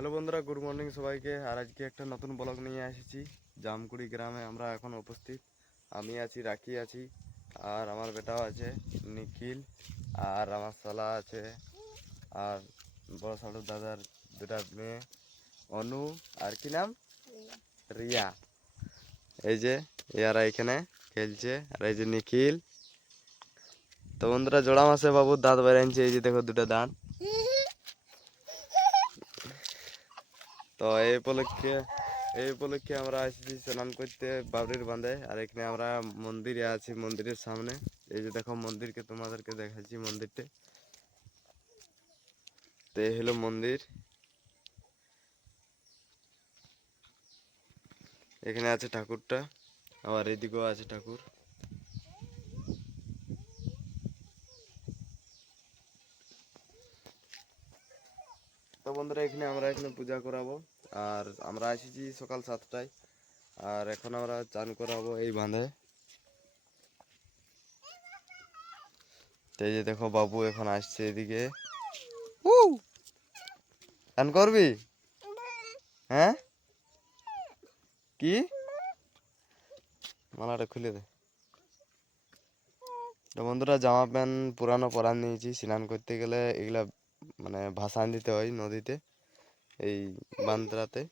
Hello বন্ধুরা, good morning সবাইকে। আর আজকে একটা নতুন ব্লগ নিয়ে এসেছি। জামকুড়ি গ্রামে আমরা এখন উপস্থিত। আমি আছি, রাখি আছি, আর আমার বেটাও আছে নিখিল, আর আমার শালা আছে, আর বড় শালুর দাদার দুটা মেয়ে অনু, আর কি নাম, রিয়া। এই যে এরা এখানে খেলছে, আর এই যে নিখিল। তো বন্ধুরা, জোড়া মাসে বাবুর দাঁত বেড়াচ্ছে, এই যে দেখো দুটা দাঁত। তো এই উপলক্ষে আমরা এসেছি স্নান করতে বাবরির বাঁধে। আর এখানে আমরা মন্দিরে আছি, মন্দিরের সামনে। এই যে দেখো মন্দিরকে তোমাদেরকে দেখাচ্ছি, মন্দিরটা তো এই হলো মন্দির। এখানে আছে ঠাকুরটা, আবার এদিকেও আছে ঠাকুর। তো বন্ধুরা, আমরা এখানে পূজা করাবো। আর আমরা এসেছি সকাল 7টায়, আর এখন আমরা চান করাবো এই বাঁধে। তো এই যে দেখো বাবু এখন আসছে এদিকে। চান করবি? হ্যাঁ, কি মালাটা খুলে দে। তো বন্ধুরা, জামা প্যান্ট পুরানো পরান নিয়েছি। স্নান করতে গেলে এগুলা মানে ভাসান দিতে হয় নদীতে, এই বান্দ্রাতে।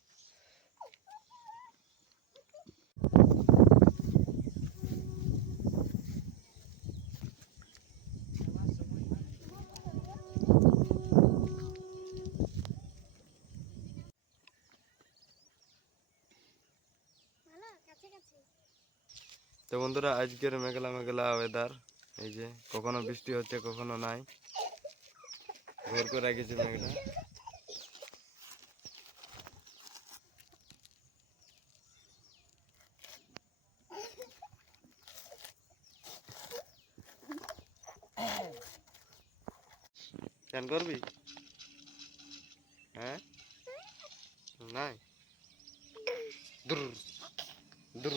তো বন্ধুরা, আজকের মেঘলা মেঘলা ওয়েদার। এই যে কখনো বৃষ্টি হচ্ছে, কখনো নাই, ঘোর করে রেখেছে মেঘটা। চান করবি? হ্যাঁ, নাই, দূর দূর।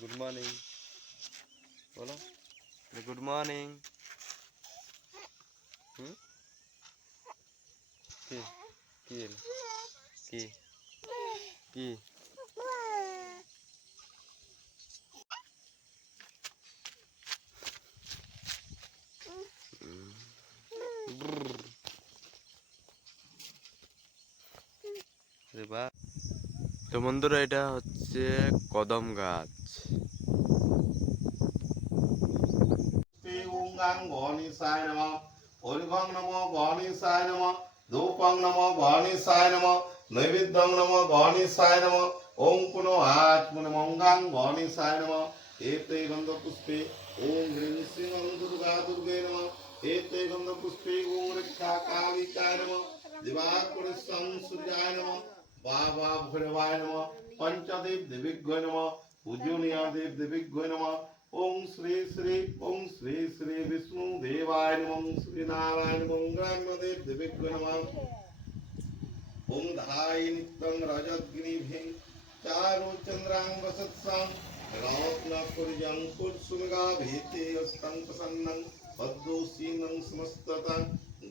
গুড মর্নিং বলো, গুড মর্নিং। হুম, কি কি এলো? কি কি তো বন্ধুরা, এটা হচ্ছে কদম গাছ। গণেশায় নমঃ। ঐর্ঘং নমঃ গণেশায় নমঃ। ধূপং নমঃ গণেশায় নমঃ। নৈবেদ্যং নমঃ গণেশায় নমঃ। ওং পুনো আত্মনমঙ্গাং গণেশায় নমঃ। এতে গন্ধপুষ্পে ওং হ্রিং শ্রীং দুর্গা দুর্গে নমঃ। এতে গন্ধপুষ্পে ওং রক্ষা কালিকায় নমঃ। দিবাকরেশ্বং সূর্যায় নমঃ। বাবা ভৈরবায় নমঃ। পঞ্চদেব দেবিভ্যো নমঃ। পূজনীয় দেব দেবিভ্যো নমঃ। ওং শ্রী শ্রী ওং শ্রী শ্রী বিষ্ণু দেবায় নমঃ। শ্রী নারায়ণ মঙ্গলান্মদেব দেবিভ্যো নমঃ। ওং ধায় নিত্যং রজদ্গিনিভিঃ চারু চন্দ্রাং বসৎসাং রত্নপুরজং কুলসুমগা ভীতে অস্তং প্রসন্নং পদ্মোসীনং সমস্ততং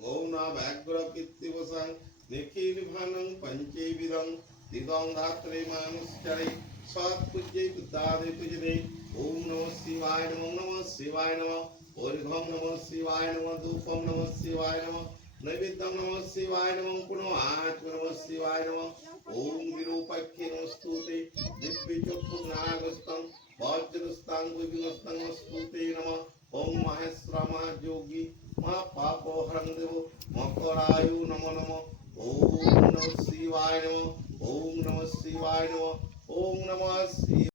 গৌনা ব্যাঘ্র কীর্তিবসং নিখিলভানং পঞ্চেবিদং দিদং ধাত্রে মানুশ্চরে সৎপূজ্যে বুদ্ধাদে পূজতে। ওম নমঃ শিবায় নমঃ শিবায় নমঃ। ঐর্ঘং নমঃ শিবায় নমঃ। ধূপং নমঃ শিবায় নমঃ। নৈবেদ্যং নমঃ শিবায় নমঃ। পুনঃ নমঃ শিবায় নমঃ। ওম বিরূপাক্ষে নমস্তুতে। দিব্যচক্ষুর্নাগস্তং বজ্রস্তাং বিঘ্নস্তং নমস্তুতে নমঃ। ওম মাহেশ্বর মহাযোগী মহাপাপহরং দেব মকরায়ু নমো নমঃ। ওম নমঃ শিবায় নমঃ। ওম নমঃ শিবায় নমঃ। ওম নমঃ শিবায়।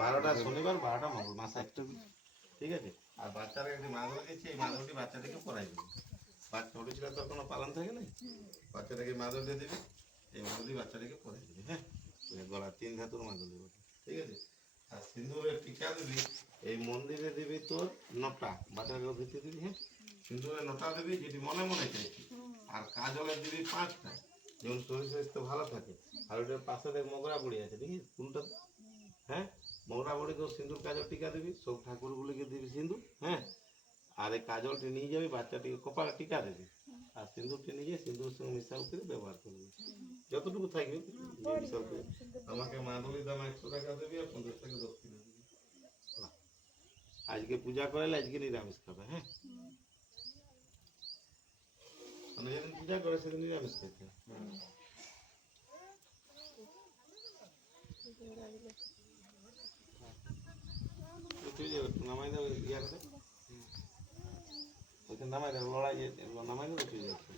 12টা শনিবার 12টা মঙ্গল মাস একটা, ঠিক আছে। আর বাচ্চারা একটি মাদুর দিচ্ছে, এই মাদুরটি বাচ্চাটিকে পরাই দেবে। বাচ্চা ছোট ছিল তো কোনো পালন থাকে না, বাচ্চাটাকে মাদুর দিয়ে দেবে, এই মাদুরটি বাচ্চাটাকে পরাই দেবে। হ্যাঁ, গলা 3 ধাতুর মাদুর দেবে, ঠিক আছে। আর সিঁদুরের টিকা দিবি এই মন্দিরে দিবি তোর 9টা, বাটার ভিতরে দিবি। হ্যাঁ, সিঁদুরে নটা দিবি যেটি মনে মনে চাইছি, আর কাজলের দিবি 5টা, যেমন শরীর স্বাস্থ্য ভালো থাকে। আর ওটার পাশে দেখ মগরা বড়ি আছে, দেখিস কোনটা? হ্যাঁ, মগরা বড়িকেও সিঁদুর কাজল টিকা দিবি, সব ঠাকুরগুলিকে দিবি সিঁদুর। হ্যাঁ, আর এই কাজলটি নিয়ে যাবি, বাচ্চাটিকে কপালে টিকা দিবি, আর সিঁদুরটি নিয়ে গিয়ে সিঁদুরের সঙ্গে মিশাল করে ব্যবহার করবি, যতটুকু থাকবে মিশাল করে। আমাকে মাদুলি দাম 100 টাকা দেবি আর 50 টাকা দক্ষিণা দিবি। আজকে পূজা করালে আজকে নিরামিষ খাবে। হ্যাঁ, মানে যেদিন পূজা করে সেদিন নিরামিষ খেতে হয়। তুই যে নামাই দাও ইয়া করে, ওইখানে নামাই দাও, লড়াই নামাই দাও, তুই যাচ্ছে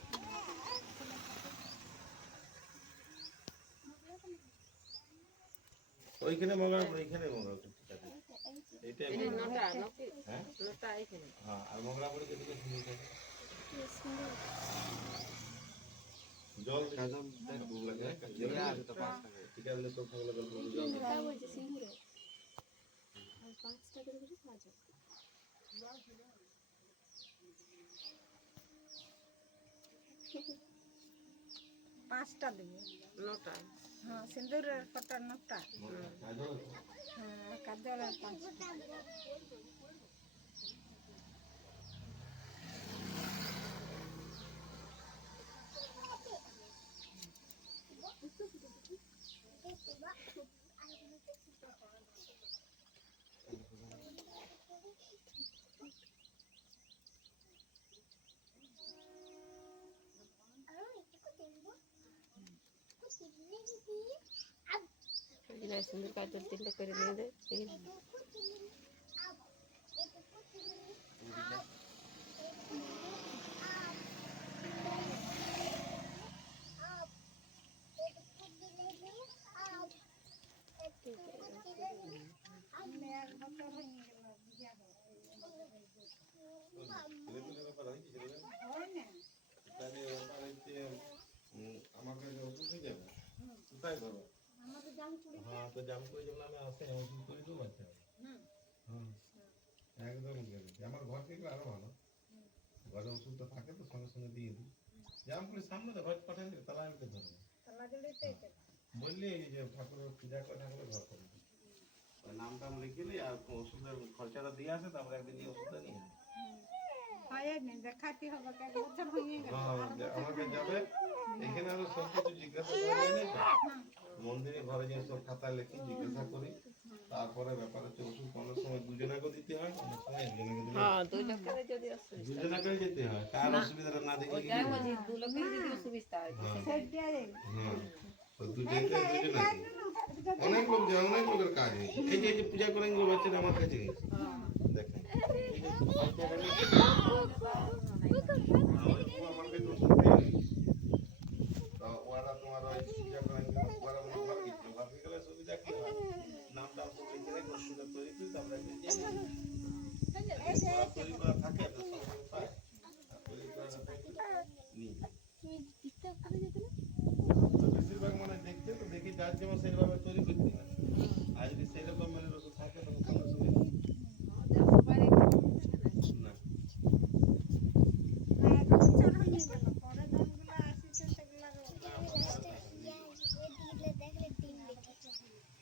ওইখানে মগার পরে এইখানে মগার, ঠিক আছে এইটাই হ্যাঁ হ্যাঁ, আর মগরা পরে যেদিকে সুন্দর থাকে জল কাজল লাগে, টিকা দিলে সব থাকলে গল্প জল পাঁচটা দেবো, নটা। হ্যাঁ, সিঁদুরের ফটা নটা। কাজল হ্যাঁ, কাজলের 5টা। সিঁদুর কাজল 3টা করে নিয়ে দেয়। আমাকে ওষুধ হয়ে যাবে কোথায় ধরো? হ্যাঁ, তো জাম করে যেগুলো আমি আসে ওষুধ করে দেবো বাচ্চা। হ্যাঁ, একদম আমার ঘর থেকে আরো ভালো, ঘরে ওষুধটা থাকে তো সঙ্গে সঙ্গে দিয়ে দিই। জাম করে সামনে তো ঘর পাঠান দিলে তালা আনতে ধরবে, বললি যে ঠাকুরের পূজা করে ঠাকুরের ঘর করে দিই, নাম টাম লিখে দিই আর ওষুধের খরচাটা দিয়ে আসে, তারপরে একদিন এই ওষুধটা নিয়ে আসে। দেখাতে হবে, 1 বছর হয়ে গেল। আমাকে যাবে এখানে আরো সব কিছু জিজ্ঞাসা করে নেই, মন্দিরে ঘরে যে সব খাতা লিখি জিজ্ঞাসা করি, তারপরে ব্যাপার হচ্ছে ওষুধ অনেক সময় দুজনাকে দিতে হয়, অনেক সময় একজনকে দিতে হয়। হ্যাঁ, 2 লোকের যদি অসুবিধা, দুজনাকে যেতে হয়, কার অসুবিধাটা না দেখে কি ওইটাই হবে? বলছি, 2 লোকের যদি অসুবিধা হয় হ্যাঁ, তো দুজনকে অনেক লোক যায়, অনেক লোকের কাজ হয়েছে। এই যে পূজা করেন যে বাচ্চারা আমার কাছে গেছে, দেখেন আমার কাছে ওষুধ পেয়ে গেছে। তো ওরা তোমার ওই পূজা করেন যে ওরা মনে ঘর গেছিল, ঘর গেলে সুবিধা কি হয়, নাম টাম সব লিখে রেখে ওষুধটা তৈরি করি, তারপরে তৈরি করা থাকে তো সবাই পায়, তৈরি করা নিয়ে বেশিরভাগ মানে দেখতে তো দেখি যার যেমন সেইভাবে তৈরি করতে হয়, আর যদি সেইরকম মানে ওষুধ থাকে তখন সঙ্গে সঙ্গে না।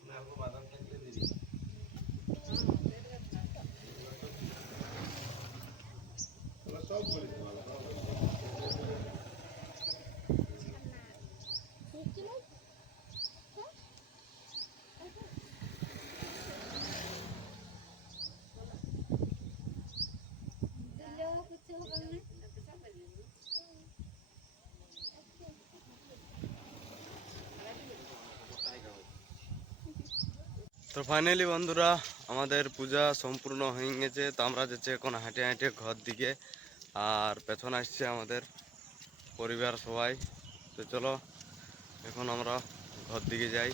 না, অল্প বাদাম থাকলে দিবি। ওরা সব বলিস ভালো তো ফাইনালি বন্ধুরা আমাদের পূজা সম্পূর্ণ হয়ে গেছে। তো আমরা যাচ্ছি এখন হাঁটে হাঁটে ঘর দিকে, আর পেছনে আসছে আমাদের পরিবার সবাই। তো চলো এখন আমরা ঘর দিকে যাই।